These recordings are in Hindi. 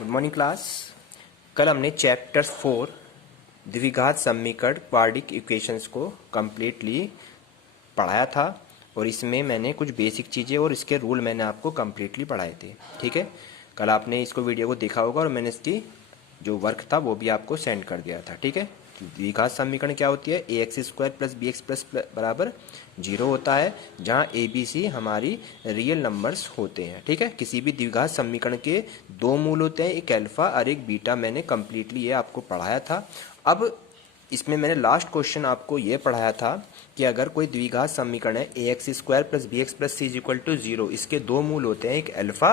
Good morning class. कल हमने चैप्टर 4 द्विघात समीकरण क्वाड्रिक इक्वेशंस को कम्प्लीटली पढ़ाया था और इसमें मैंने कुछ बेसिक चीज़ें और इसके रूल मैंने आपको कम्प्लीटली पढ़ाए थे। ठीक है, कल आपने इसको वीडियो को देखा होगा और मैंने इसकी जो वर्क था वो भी आपको सेंड कर दिया था। ठीक है, द्विघात समीकरण क्या होती है? A x square plus B x plus बराबर 0 होता है, जहाँ ए बी सी हमारी रियल नंबर्स होते हैं। ठीक है, किसी भी द्विघात समीकरण के दो मूल होते हैं, एक अल्फा और एक बीटा। मैंने कम्प्लीटली ये आपको पढ़ाया था। अब इसमें मैंने लास्ट क्वेश्चन आपको ये पढ़ाया था कि अगर कोई द्विघात समीकरण है A x square plus B x plus C is equal to 0, इसके दो मूल होते हैं, एक अल्फा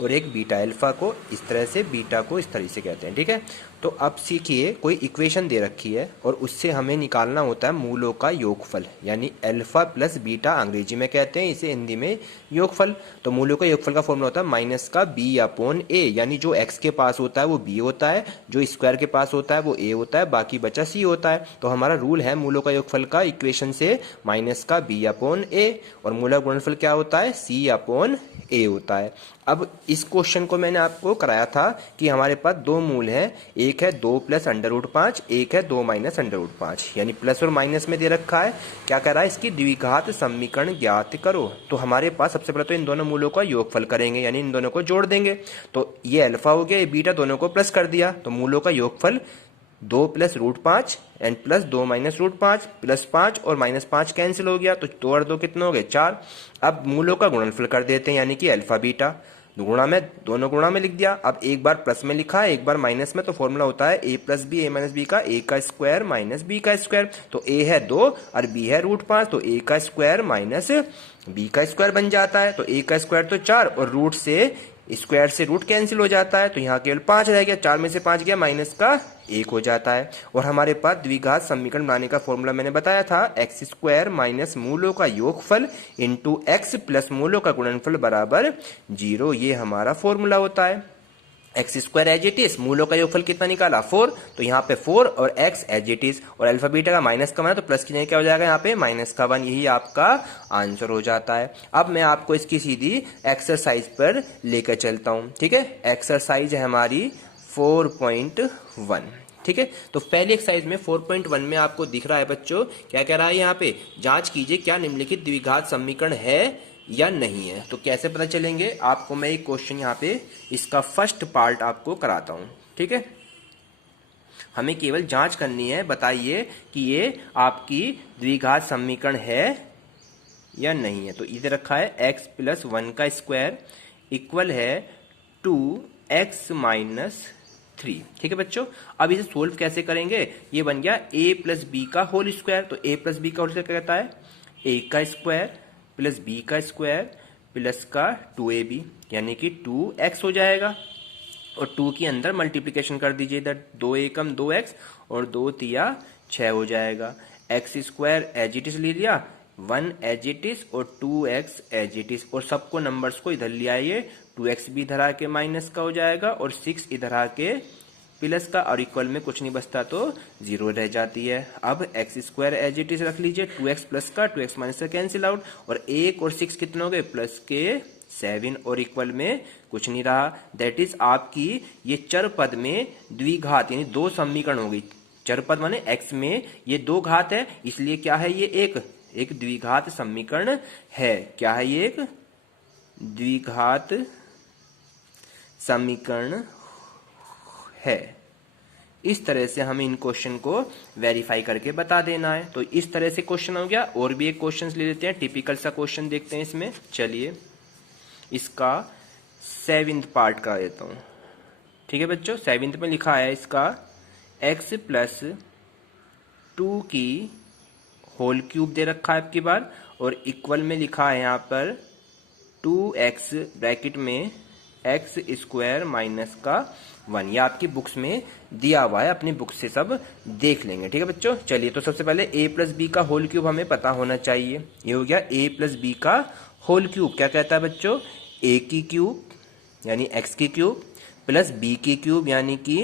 और एक बीटा। अल्फा को इस तरह से, बीटा को इस तरह से कहते हैं। ठीक है, तो अब सीखिए, कोई इक्वेशन दे रखी है और उससे हमें निकालना होता है मूलों का योगफल, यानी अल्फा प्लस बीटा अंग्रेजी में कहते हैं, इसे हिंदी में योगफल। तो मूलों का योगफल का फॉर्मूला होता है माइनस का बी अपॉन ए, यानी जो एक्स के पास होता है वो बी होता है, जो स्क्वायर के पास होता है वो ए होता है, बाकी बचा सी होता है। तो हमारा रूल है मूलों का योगफल का इक्वेशन से माइनस का बी अपॉन ए, और मूलों का गुणनफल क्या होता है? सी अपॉन ए होता है। अब इस क्वेश्चन को मैंने आपको कराया था कि हमारे पास दो मूल हैं, एक है 2 प्लस अंडर रूट 5, एक है 2 माइनस अंडर रूट 5, यानी प्लस और माइनस में दे रखा है। क्या कह रहा है? इसकी द्विघात समीकरण ज्ञात करो। तो हमारे पास सबसे पहले तो इन दोनों मूलों का योगफल करेंगे, यानी इन दोनों को जोड़ देंगे। तो ये अल्फा हो गया, ये बीटा, दोनों को प्लस कर दिया, तो मूलों का योगफल 2 plus root 5 and plus 2 minus root 5 plus 5 और माइनस 5 कैंसिल हो गया, तो 2 और 2 कितने हो गए? 4। अब मूलों का गुणनफल कर देते हैं, यानी कि अल्फा बीटा। गुणा में, दोनों गुणा में लिख दिया। अब एक बार प्लस में लिखा है, एक बार माइनस में, तो फॉर्मूला होता है ए प्लस बी, ए माइनस बी का ए का स्क्वायर माइनस बी का स्क्वायर। तो ए है 2 और बी है रूट 5, तो ए का स्क्वायर माइनस बी का स्क्वायर बन जाता है। तो ए का स्क्वायर तो 4 और रूट से, स्क्वायर से रूट कैंसिल हो जाता है, तो यहाँ केवल 5 रह गया, 4 में से 5 गया, माइनस का 1 हो जाता है। और हमारे पास द्विघात समीकरण बनाने का फॉर्मूला मैंने बताया था, एक्स स्क्वायर माइनस मूलों का योगफल इंटू एक्स प्लस मूलों का गुणनफल बराबर 0। ये हमारा फॉर्मूला होता है। X square as it is, मूलों का योगफल कितना निकाला? 4, तो यहाँ पे 4 और एक्स एज इट इज, और अल्फा बीटा का माइनस का बना तो प्लस की जगह क्या हो जाएगा? यहाँ पे माइनस का 1। यही आपका आंसर हो जाता है। अब मैं आपको इसकी सीधी एक्सरसाइज पर लेकर चलता हूँ। ठीक है, एक्सरसाइज है हमारी 4.1। ठीक है, तो पहली एक्सरसाइज में 4.1 में आपको दिख रहा है बच्चों, क्या कह रहा है यहाँ पे? जांच कीजिए क्या निम्नलिखित द्विघात समीकरण है या नहीं है। तो कैसे पता चलेंगे? आपको मैं एक क्वेश्चन यहाँ पे इसका फर्स्ट पार्ट आपको कराता हूँ। ठीक है, हमें केवल जांच करनी है, बताइए कि ये आपकी द्विघात समीकरण है या नहीं है। तो इधर रखा है x प्लस 1 का स्क्वायर इक्वल है 2x माइनस 3। ठीक है बच्चों, अब इसे सोल्व कैसे करेंगे? ये बन गया a प्लस बी का होल स्क्वायर। तो a प्लस बी का होल स्क्वायर क्या कहता है? a का स्क्वायर प्लस बी का स्क्वायर प्लस का 2ab, यानी कि 2x हो जाएगा। और 2 के अंदर मल्टीप्लीकेशन कर दीजिए, इधर 2 एकम 2x और 2 तिया 6 हो जाएगा। X square as it is ले लिया, 1 एज इट इज और 2x एज इट इज, और सबको नंबर्स को इधर ले आइए। 2x भी इधर आके माइनस का हो जाएगा और 6 इधर आके प्लस का, और इक्वल में कुछ नहीं बचता तो 0 रह जाती है। अब x square as it is रख लीजिए, 2x प्लस का 2x माइनस का कैंसिल आउट, और 1 और 6 कितने हो गए? प्लस के 7, और इक्वल में कुछ नहीं रहा। दैट इज आपकी ये चर पद में द्विघात, यानी दो समीकरण हो गई। चर पद माने x में ये दो घात है, इसलिए क्या है? ये एक द्विघात समीकरण है। क्या है ये? एक द्विघात समीकरण है। इस तरह से हमें इन क्वेश्चन को वेरीफाई करके बता देना है। तो इस तरह से क्वेश्चन हो गया। और भी एक क्वेश्चन ले लेते हैं, टिपिकल सा क्वेश्चन देखते हैं इसमें। चलिए इसका 7th पार्ट का देता हूं। ठीक है बच्चों, 7th में लिखा है इसका x प्लस 2 की होल क्यूब दे रखा है आपकी बार, और इक्वल में लिखा है यहाँ पर 2x ब्रैकेट में x स्क्वायर माइनस का 1। ये आपकी बुक्स में दिया हुआ है, अपनी बुक से सब देख लेंगे। ठीक है बच्चों, चलिए तो सबसे पहले a प्लस बी का होल क्यूब हमें पता होना चाहिए। ये हो गया a प्लस बी का होल क्यूब। क्या कहता है बच्चों? a की क्यूब यानी x की क्यूब प्लस b की क्यूब यानी कि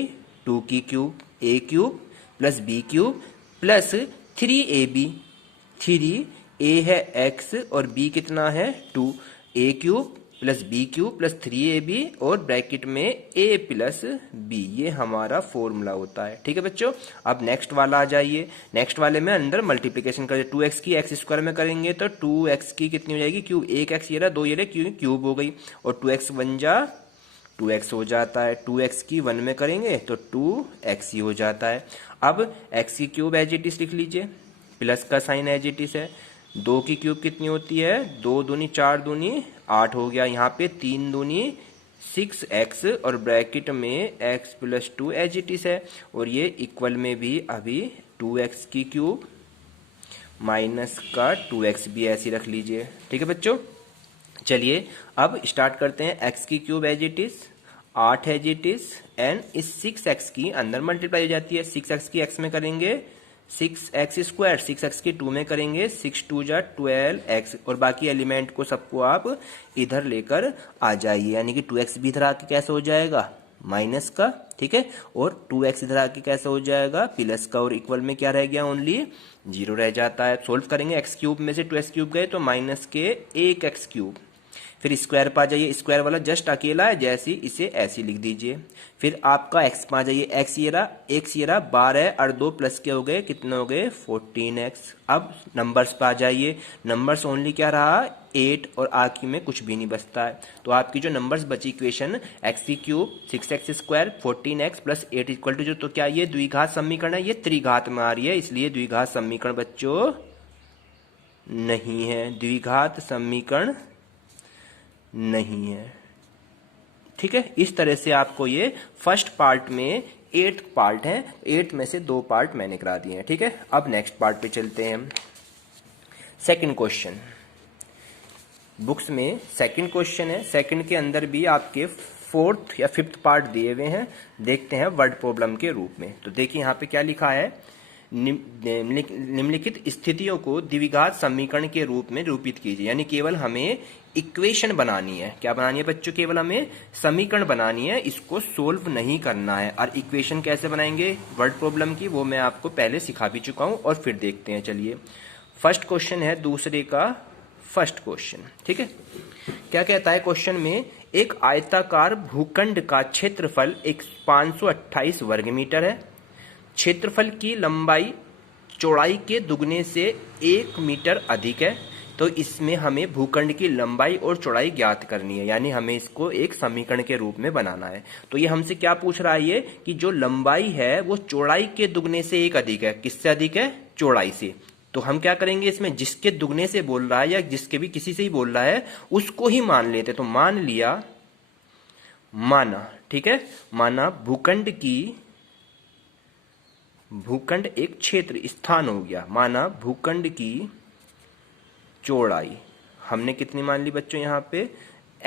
2 की cube, a cube plus b cube plus 3ab। 3 a है x और b कितना है 2, a cube plus B cube plus 3ab और ब्रैकेट में a प्लस बी, ये हमारा फॉर्मूला होता है। ठीक है बच्चों, अब नेक्स्ट वाला आ जाइए। नेक्स्ट वाले में अंदर मल्टीप्लिकेशन कर 2x की x स्क्वायर में करेंगे तो 2x की कितनी हो जाएगी क्यूब, एक x ये रहा, दो ये रहा, क्यूब हो गई और 2x बन जा 2x हो जाता है। 2x की 1 में करेंगे तो 2x ही हो जाता है। अब x की क्यूब एज इट इज लिख लीजिए, प्लस का साइन एज इट इज है। 2 की क्यूब कितनी होती है, 2 दूनी 4 दूनी 8 हो गया, यहाँ पे 3 दूनी 6x और ब्रैकेट में x plus 2 as it is है और ये इक्वल में भी अभी 2x की क्यूब माइनस का 2x भी ऐसे रख लीजिए। ठीक है बच्चों, चलिए अब स्टार्ट करते हैं। x की cube as it is 8 as it is and इस 6x की अंदर मल्टीप्लाई हो जाती है। 6x की x में करेंगे 6x स्क्वायर, 6x की 2 में करेंगे 6 2 जा 12x और बाकी एलिमेंट को सबको आप इधर लेकर आ जाइए, यानी कि 2x भी इधर आके कैसे हो जाएगा माइनस का, ठीक है, और 2x इधर आके कैसे हो जाएगा प्लस का और इक्वल में क्या रह गया ओनली 0 रह जाता है। सोल्व करेंगे x क्यूब में से 2x क्यूब गए तो माइनस के 1x क्यूब, फिर स्क्वायर पा जाइए, स्क्वायर वाला जस्ट अकेला है जैसी इसे ऐसी लिख दीजिए। फिर आपका x पा जाइए, x ये रहा, x ये रहा 12 और 2 प्लस के हो गए कितने हो गए 14x। अब नंबर्स पा जाइए, नंबर्स ओनली क्या रहा 8 और आखिर में कुछ भी नहीं बचता है। तो आपकी जो नंबर्स बची इक्वेशन x की cube 6x square 14x plus 8 equal to जो, तो क्या ये द्विघात समीकरण है, ये त्रिघात में आ रही है, इसलिए द्विघात समीकरण बच्चों नहीं है, द्विघात समीकरण नहीं है। ठीक है, इस तरह से आपको ये फर्स्ट पार्ट में 8th पार्ट है, 8 में से 2 पार्ट मैंने करा दिए हैं। ठीक है, अब नेक्स्ट पार्ट पे चलते हैं हम। सेकंड क्वेश्चन, बुक्स में सेकंड क्वेश्चन है, सेकंड के अंदर भी आपके 4th या 5th पार्ट दिए हुए हैं, देखते हैं वर्ड प्रॉब्लम के रूप में। तो देखिए यहाँ पे क्या लिखा है, निम्नलिखित स्थितियों को द्विघात समीकरण के रूप में निरूपित कीजिए, यानी केवल हमें इक्वेशन बनानी है। क्या बनानी है बच्चों, केवल हमें समीकरण बनानी है, इसको सोल्व नहीं करना है। और इक्वेशन कैसे बनाएंगे वर्ड प्रॉब्लम की, वो मैं आपको पहले सिखा भी चुका हूं और फिर देखते हैं। चलिए फर्स्ट क्वेश्चन है दूसरे का फर्स्ट क्वेश्चन। ठीक है, क्या कहता है क्वेश्चन में, एक आयताकार भूखंड का क्षेत्रफल 528 वर्ग मीटर है, क्षेत्रफल की लंबाई चौड़ाई के दुगने से 1 मीटर अधिक है। तो इसमें हमें भूखंड की लंबाई और चौड़ाई ज्ञात करनी है, यानी हमें इसको एक समीकरण के रूप में बनाना है। तो ये हमसे क्या पूछ रहा है, ये कि जो लंबाई है वो चौड़ाई के दुगने से 1 अधिक है। किससे अधिक है, चौड़ाई से। तो हम क्या करेंगे, इसमें जिसके दुगने से बोल रहा है या जिसके भी किसी से ही बोल रहा है उसको ही मान लेते। तो मान लिया, माना, ठीक है, माना भूखंड एक क्षेत्र स्थान हो गया, माना भूखंड की चौड़ाई हमने कितनी मान ली बच्चों, यहाँ पे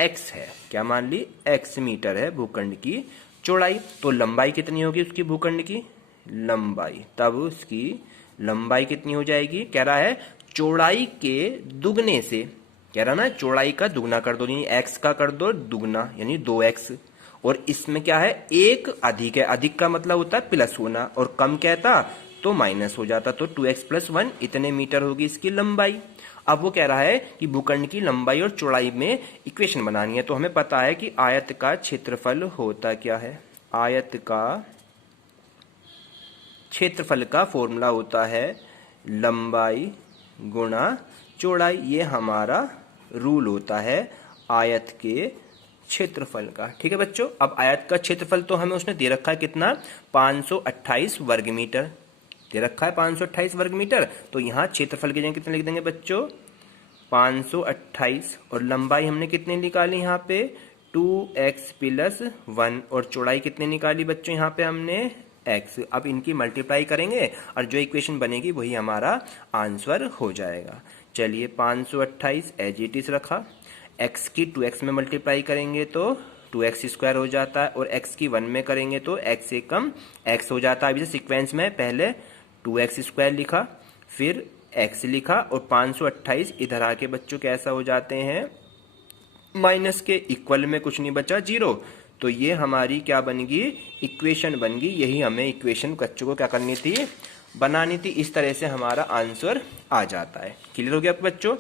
x है, क्या मान ली, x मीटर है भूखंड की चौड़ाई। तो लंबाई कितनी होगी उसकी भूखंड की लंबाई, तब उसकी लंबाई कितनी हो जाएगी, कह रहा है चौड़ाई के दुगने से, कह रहा ना चौड़ाई का दुगना कर दो, यानी x का कर दो दुगना यानी 2x, और इसमें क्या है 1 अधिक है, अधिक का मतलब होता है प्लस होना, और कम कहता तो माइनस हो जाता, तो 2x + 1 इतने मीटर होगी इसकी लंबाई। अब वो कह रहा है कि भूखंड की लंबाई और चौड़ाई में इक्वेशन बनानी है। तो हमें पता है कि आयत का क्षेत्रफल होता क्या है, आयत का क्षेत्रफल का फॉर्मूला होता है लंबाई गुणा चौड़ाई, ये हमारा रूल होता है आयत के क्षेत्रफल का। ठीक है बच्चों, अब आयत का क्षेत्रफल तो हमें उसने दे रखा है कितना, 528 वर्ग मीटर दे रखा है, 528 वर्ग मीटर। तो यहाँ क्षेत्रफल की जगह कितने लिख देंगे बच्चों 528, और लंबाई हमने कितनी निकाली यहाँ पे 2x + 1, और चौड़ाई कितनी निकाली बच्चों यहाँ पे हमने x। अब इनकी मल्टीप्लाई करेंगे और जो इक्वेशन बनेगी वही हमारा आंसर हो जाएगा। चलिए 528 एज इट इज रखा, x की 2x में मल्टीप्लाई करेंगे तो 2x स्क्वायर हो जाता है, और x की 1 में करेंगे तो x से कम x हो जाता है। अभी से सीक्वेंस में पहले 2x स्क्वायर लिखा, फिर x लिखा, और 528 इधर आके बच्चों कैसा हो जाते हैं माइनस के, इक्वल में कुछ नहीं बचा 0। तो ये हमारी क्या बनेगी, इक्वेशन बन गई। यही हमें इक्वेशन बच्चों को क्या करनी थी, बनानी थी। इस तरह से हमारा आंसर आ जाता है। क्लियर हो गया बच्चों।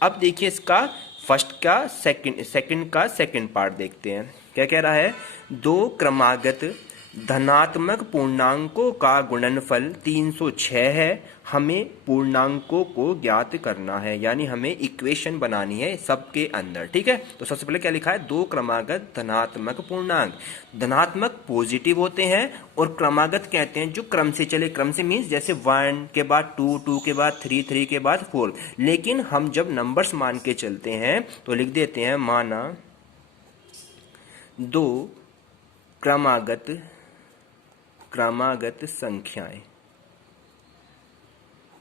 अब देखिए इसका फर्स्ट का सेकंड का सेकंड पार्ट देखते हैं। क्या कह रहा है, दो क्रमागत धनात्मक पूर्णांकों का गुणनफल 306 है, हमें पूर्णांकों को ज्ञात करना है, यानी हमें इक्वेशन बनानी है सबके अंदर। ठीक है, तो सबसे पहले क्या लिखा है, दो क्रमागत धनात्मक पूर्णांक। धनात्मक पॉजिटिव होते हैं और क्रमागत कहते हैं जो क्रम से चले, क्रम से मीन्स जैसे 1 के बाद 2, 2 के बाद 3, 3 के बाद 4। लेकिन हम जब नंबर्स मान के चलते हैं तो लिख देते हैं माना दो क्रमागत संख्याएं,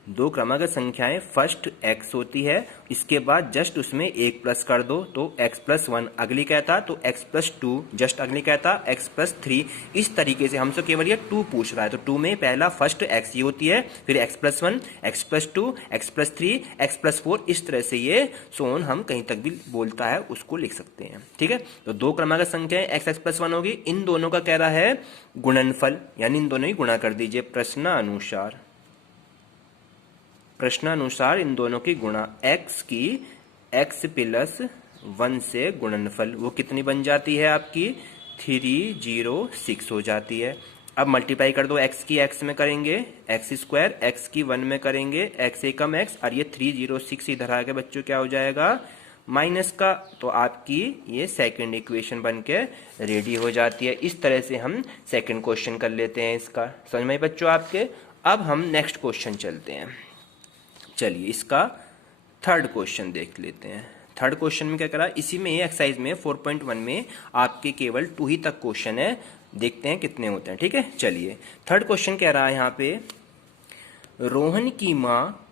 दो क्रमागत संख्याएं, फर्स्ट x होती है, इसके बाद जस्ट उसमें एक प्लस कर दो तो x+1, अगली कहता तो x+2, जस्ट अगली कहता x+3। इस तरीके से हमसे केवल ये 2 पूछ रहा है, तो 2 में पहला फर्स्ट x ही होती है, फिर x+1, x+2, x+3, x+4, इस तरह से ये सोन हम कहीं तक भी बोलता है उसको लिख सकते हैं। ठीक है, तो दो क्रमागत संख्याएं x, x+1 होगी, इन दोनों का कह रहा है गुणनफल, यानी इन दोनों ही गुणा कर दीजिए। प्रश्नानुसार इन दोनों की गुणा, x की x+1 से गुणनफल, वो कितनी बन जाती है आपकी 306 हो जाती है। अब मल्टीप्लाई कर दो, x की x में करेंगे x², x की 1 में करेंगे x एकम x, और ये 306 इधर आके बच्चों क्या हो जाएगा माइनस का, तो आपकी ये सेकंड इक्वेशन बन के रेडी हो जाती है। इस तरह से हम सेकंड क्वेश्चन कर लेते हैं इसका। समझ में बच्चों आपके। अब हम नेक्स्ट क्वेश्चन चलते हैं। चलिए इसका थर्ड क्वेश्चन देख लेते हैं। थर्ड क्वेश्चन में क्या करा, इसी में एक्सरसाइज में 4.1 में आपके केवल 2 ही तक क्वेश्चन है, देखते हैं कितने होते हैं। ठीक है, चलिए थर्ड क्वेश्चन कह रहा है यहाँ पे, रोहन की माँ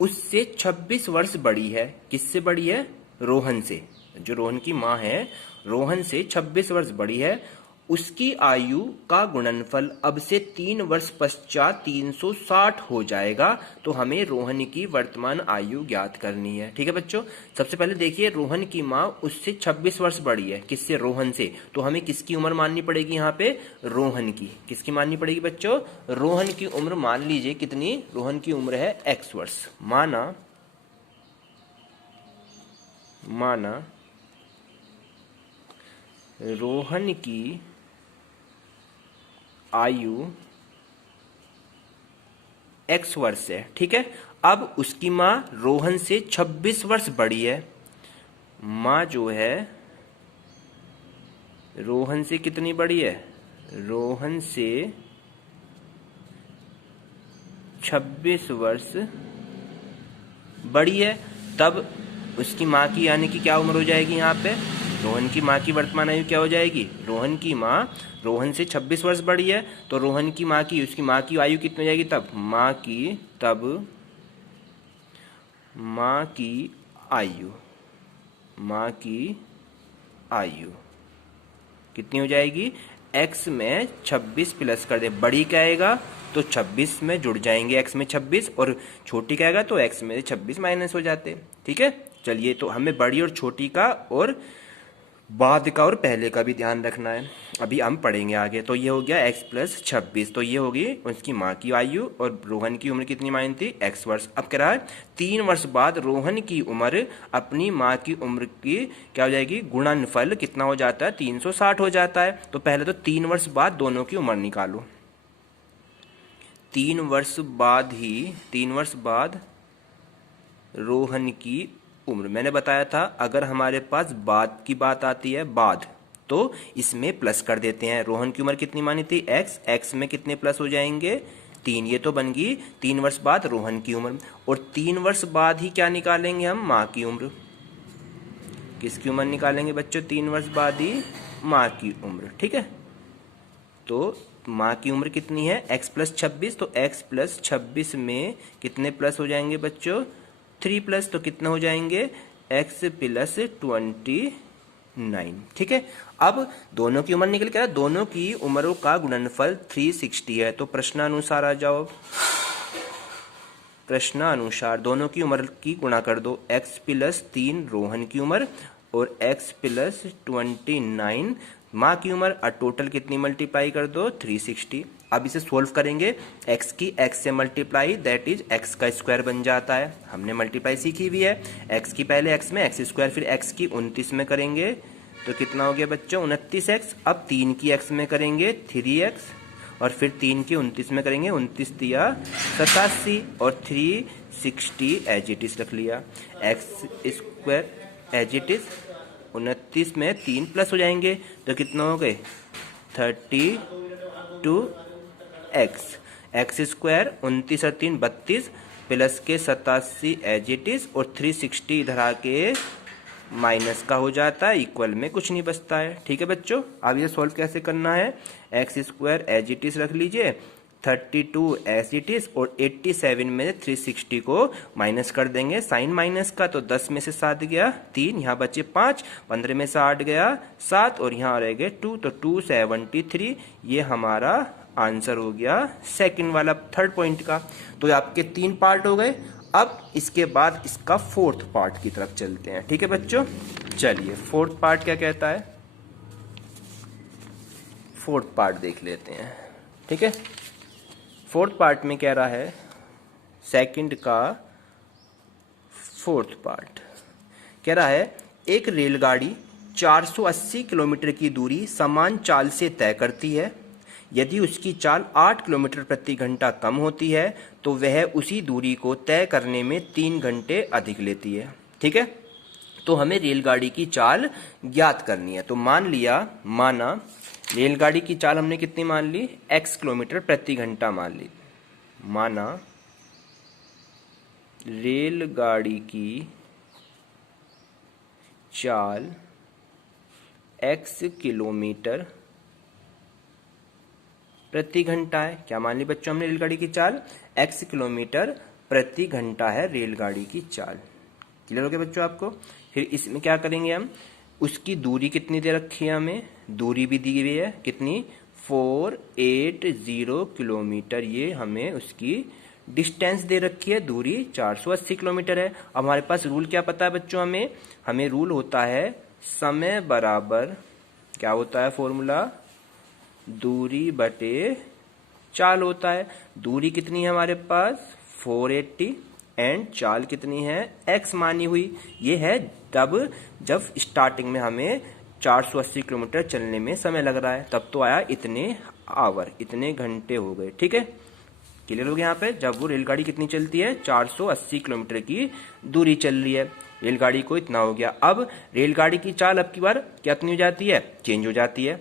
उससे 26 वर्ष बड़ी है। किससे बड़ी है, रोहन से। जो रोहन की माँ है रोहन से 26 वर्ष बड़ी है, उसकी आयु का गुणनफल अब से 3 वर्ष पश्चात 360 हो जाएगा, तो हमें रोहन की वर्तमान आयु ज्ञात करनी है। ठीक है बच्चों, सबसे पहले देखिए रोहन की माँ उससे 26 वर्ष बड़ी है, किससे, रोहन से, तो हमें किसकी उम्र माननी पड़ेगी यहाँ पे, रोहन की। किसकी माननी पड़ेगी बच्चों, रोहन की उम्र मान लीजिए कितनी, रोहन की उम्र है x वर्ष। माना रोहन की आयु x वर्ष है। ठीक है, अब उसकी माँ रोहन से 26 वर्ष बड़ी है। माँ जो है रोहन से कितनी बड़ी है, रोहन से 26 वर्ष बड़ी है, तब उसकी माँ की यानी कि क्या उम्र हो जाएगी यहाँ पे, रोहन की माँ की वर्तमान आयु क्या हो जाएगी, रोहन की माँ रोहन से 26 वर्ष बड़ी है, तो रोहन की माँ की, उसकी माँ की आयु कितनी हो जाएगी तब, माँ की आयु कितनी हो जाएगी, x में 26 प्लस कर दे, बड़ी क्या आएगा तो 26 में जुड़ जाएंगे x में 26, और छोटी क्या आएगा तो x में 26 माइनस हो जाते। ठीक है, चलिए तो हमें बड़ी और छोटी का और बाद का और पहले का भी ध्यान रखना है, अभी हम पढ़ेंगे आगे। तो ये हो गया x+26, तो ये होगी उसकी माँ की आयु, और रोहन की उम्र कितनी मानी थी, x वर्ष। अब कह रहा है 3 वर्ष बाद रोहन की उम्र अपनी माँ की उम्र की क्या हो जाएगी, गुणनफल कितना हो जाता है, 360 हो जाता है। तो पहले तो 3 वर्ष बाद दोनों की उम्र निकालो। 3 वर्ष बाद रोहन की उम्र, मैंने बताया था अगर हमारे पास बाद की बात आती है, बाद, तो इसमें प्लस कर देते हैं। रोहन की उम्र कितनी मानी थी, x में कितने प्लस हो जाएंगे 3, ये तो बन गई 3 वर्ष बाद रोहन की उम्र, और 3 वर्ष बाद ही क्या निकालेंगे हम, माँ की उम्र। किसकी उम्र निकालेंगे बच्चों, 3 वर्ष बाद ही माँ की उम्र। ठीक है, तो माँ की उम्र कितनी है x+26, तो x+26 में कितने प्लस हो जाएंगे बच्चों, 3 प्लस, तो कितना हो जाएंगे x+29। ठीक है, अब दोनों की उम्र निकल के दोनों की उम्रों का गुणनफल 360 है, तो प्रश्नानुसार आ जाओ। प्रश्नानुसार दोनों की उम्र की गुणा कर दो, x+3 रोहन की उम्र और x+29 माँ की उम्र, और टोटल कितनी मल्टीप्लाई कर दो 360। अब इसे सोल्व करेंगे, x की x से मल्टीप्लाई, दैट इज x का स्क्वायर बन जाता है। हमने मल्टीप्लाई सीखी हुई है, x की पहले x में x स्क्वायर, फिर x की 29 में करेंगे तो कितना हो गया बच्चों 29x। अब 3 की x में करेंगे 3x, और फिर 3 की 29 में करेंगे 29 दिया 87, और 360 एज इट इज रख लिया। x square as it is 29 में 3 प्लस हो जाएंगे तो कितना हो गए 32x। एक्स स्क्वायर 29 और 3 32 प्लस के 87 एज इट इज, और 360 इधर आके माइनस का हो जाता है, इक्वल में कुछ नहीं बचता है। ठीक है बच्चों, अब ये सॉल्व कैसे करना है, x square as it is रख लीजिए, 32 एज इट इज, और 87 में 360 को माइनस कर देंगे, साइन माइनस का, तो 10 में से 7 गया 3, यहाँ बचे 5, 15 में से 8 गया 7, और यहाँ रह गए 2, तो 273। ये हमारा आंसर हो गया सेकंड वाला, थर्ड पॉइंट का। तो आपके 3 पार्ट हो गए। अब इसके बाद इसका फोर्थ पार्ट की तरफ चलते हैं। ठीक है बच्चों, चलिए फोर्थ पार्ट क्या कहता है, फोर्थ पार्ट देख लेते हैं। ठीक है, फोर्थ पार्ट में कह रहा है, सेकंड का फोर्थ पार्ट कह रहा है, एक रेलगाड़ी 480 किलोमीटर की दूरी समान चाल से तय करती है। यदि उसकी चाल 8 किलोमीटर प्रति घंटा कम होती है तो वह उसी दूरी को तय करने में 3 घंटे अधिक लेती है। ठीक है, तो हमें रेलगाड़ी की चाल ज्ञात करनी है। तो माना रेलगाड़ी की चाल हमने कितनी मान ली, x किलोमीटर प्रति घंटा मान ली। माना रेलगाड़ी की चाल x किलोमीटर प्रति घंटा है। क्या मान ली बच्चों हमने, रेलगाड़ी की चाल x किलोमीटर प्रति घंटा है रेलगाड़ी की चाल। क्लियर हो गया बच्चों आपको। फिर इसमें क्या करेंगे हम, उसकी दूरी कितनी दे रखी है हमें, दूरी भी दी हुई है कितनी 480 किलोमीटर, ये हमें उसकी डिस्टेंस दे रखी है, दूरी 480 किलोमीटर है। अब हमारे पास रूल क्या पता है बच्चों, हमें रूल होता है समय बराबर, क्या होता है फॉर्मूला, दूरी बटे चाल होता है। दूरी कितनी है हमारे पास 480, एंड चाल कितनी है x मानी हुई। ये है तब जब स्टार्टिंग में हमें 480 किलोमीटर चलने में समय लग रहा है, तब तो आया इतने आवर, इतने घंटे हो गए। ठीक है, क्लियर हो गया। यहाँ पे जब वो रेलगाड़ी कितनी चलती है 480 किलोमीटर की दूरी चल रही है, रेलगाड़ी को इतना हो गया। अब रेलगाड़ी की चाल अब की बार कितनी हो जाती है, चेंज हो जाती है,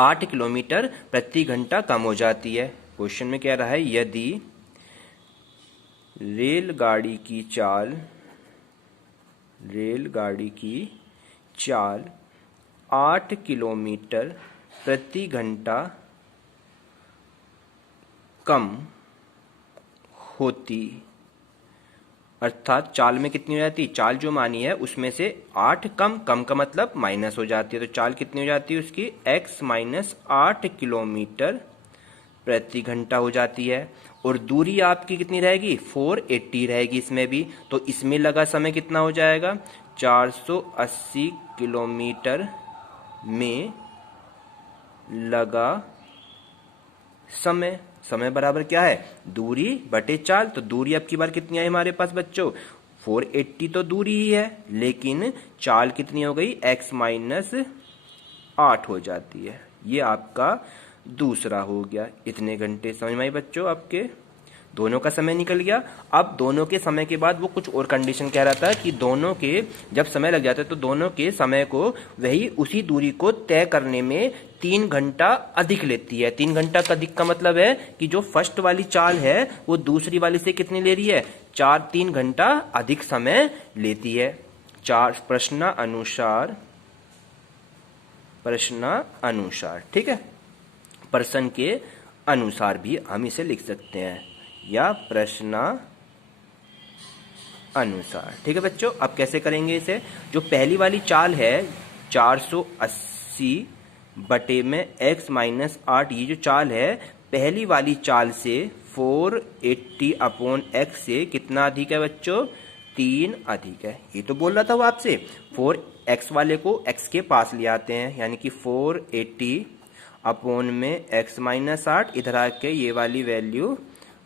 8 किलोमीटर प्रति घंटा कम हो जाती है। क्वेश्चन में कह रहा है, यदि रेलगाड़ी की चाल 8 किलोमीटर प्रति घंटा कम होती, अर्थात चाल में कितनी हो जाती, चाल जो मानी है उसमें से 8 कम का मतलब माइनस हो जाती है, तो चाल कितनी हो जाती है उसकी x माइनस 8 किलोमीटर प्रति घंटा हो जाती है। और दूरी आपकी कितनी रहेगी 480 रहेगी इसमें भी, तो इसमें लगा समय कितना हो जाएगा 480 किलोमीटर में लगा समय बराबर क्या है, दूरी बटे चाल। तो दूरी अब की बार कितनी आई हमारे पास बच्चों 480, तो दूरी ही है, लेकिन चाल कितनी हो गई x माइनस 8 हो जाती है। ये आपका दूसरा हो गया। इतने घंटे समझ में आई बच्चों आपके, दोनों का समय निकल गया। अब दोनों के समय के बाद वो कुछ और कंडीशन कह रहा था कि दोनों के जब समय लग जाता है तो दोनों के समय को वही उसी दूरी को तय करने में 3 घंटा अधिक लेती है। 3 घंटा का अधिक का मतलब है कि जो फर्स्ट वाली चाल है वो दूसरी वाली से कितनी ले रही है 3 घंटा अधिक समय लेती है। प्रश्नानुसार, ठीक है, प्रश्न के अनुसार भी हम इसे लिख सकते हैं, या प्रश्नानुसार। ठीक है बच्चों, अब कैसे करेंगे इसे, जो पहली वाली चाल है 480 बटे में x माइनस 8, ये जो चाल है पहली वाली चाल से 480 अपॉन x से कितना अधिक है बच्चों 3 अधिक है। ये तो बोल रहा था वो आपसे, 4x वाले को x के पास ले आते हैं, यानी कि 480 अपॉन में x माइनस 8, इधर आके ये वाली वैल्यू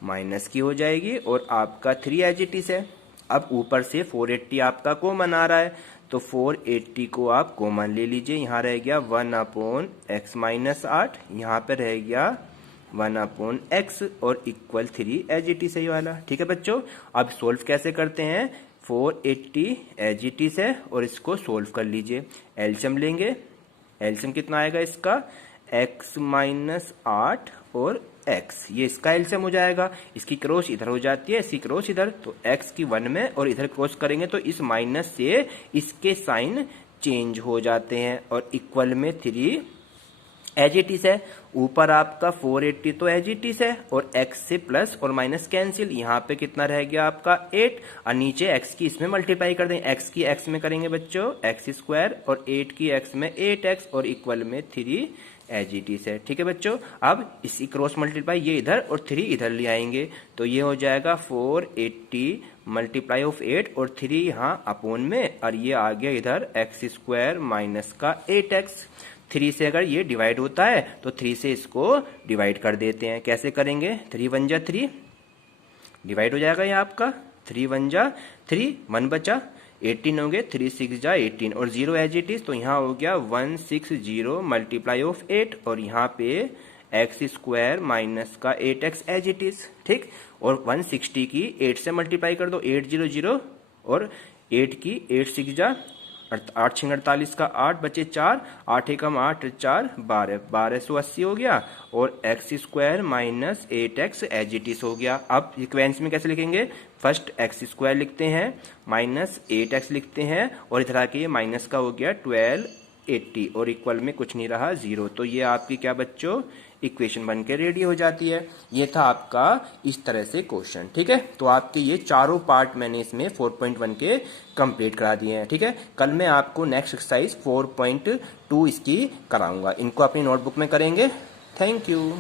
माइनस की हो जाएगी और आपका 3 एज इट इज है। अब ऊपर से 480 आपका कॉमन आ रहा है, तो 480 को आप कॉमन ले लीजिए। यहाँ रह गया 1 अपॉन एक्स माइनस 8, यहाँ पे रह गया 1 अपॉन एक्स और इक्वल 3 एज इट इज है वाला। ठीक है बच्चों, अब सोल्व कैसे करते हैं, 480 एज इट इज है और इसको सोल्व कर लीजिए। एलसीएम लेंगे, एलसीएम कितना आएगा इसका, x माइनस 8 और x, ये इसका एलसीएम हो जाएगा। इसकी क्रॉस इधर हो जाती है, इसकी क्रॉस इधर, तो x की 1 में और इधर क्रॉस करेंगे तो इस माइनस से इसके साइन चेंज हो जाते हैं और इक्वल में 3 एज इट इज है। ऊपर आपका 480 तो एज इट इज है और x से प्लस और माइनस कैंसिल, यहाँ पे कितना रह गया आपका 8 और नीचे x की इसमें मल्टीप्लाई कर दें, x की x में करेंगे बच्चों x स्क्वायर और 8 की x में 8x और इक्वल में 3 एज इट इज है। ठीक है बच्चों, अब इसी क्रॉस मल्टीप्लाई ये इधर और 3 इधर ले आएंगे तो ये हो जाएगा 480 मल्टीप्लाई ऑफ 8 और 3 यहाँ अपॉन में और ये आ गया इधर x स्क्वायर माइनस का 8x। 3 से अगर ये डिवाइड होता है तो 3 से इसको डिवाइड कर देते हैं। कैसे करेंगे, 3 1 जा 3 डिवाइड हो जाएगा ये आपका, 3 1 जा 3, 1 बचा, 18 हो गए, 3 6 जा 18 और 0 एज इट इज, तो यहाँ हो गया 160 मल्टीप्लाई ऑफ 8 और यहाँ पे एक्स स्क्वायर माइनस का 8x एज इट इज। ठीक, और 160 की 8 से मल्टीप्लाई कर दो, 800 और 8 की 8 6 जा 8 6 48 का 8 बचे 4, 8 एकम 8 4 12, 1280 हो गया और x square minus 8x as it is हो गया। अब इक्वेंस में कैसे लिखेंगे, फर्स्ट एक्स स्क्वायर लिखते हैं माइनस 8x लिखते हैं और इधर आके ये माइनस का हो गया 1280 और इक्वल में कुछ नहीं रहा 0, तो ये आपकी क्या बच्चों इक्वेशन बन के रेडी हो जाती है। ये था आपका इस तरह से क्वेश्चन। ठीक है, तो आपके ये चारों पार्ट मैंने इसमें 4.1 के कंप्लीट करा दिए हैं। ठीक है, कल मैं आपको नेक्स्ट एक्सरसाइज 4.2 इसकी कराऊंगा, इनको अपनी नोटबुक में करेंगे। Thank you.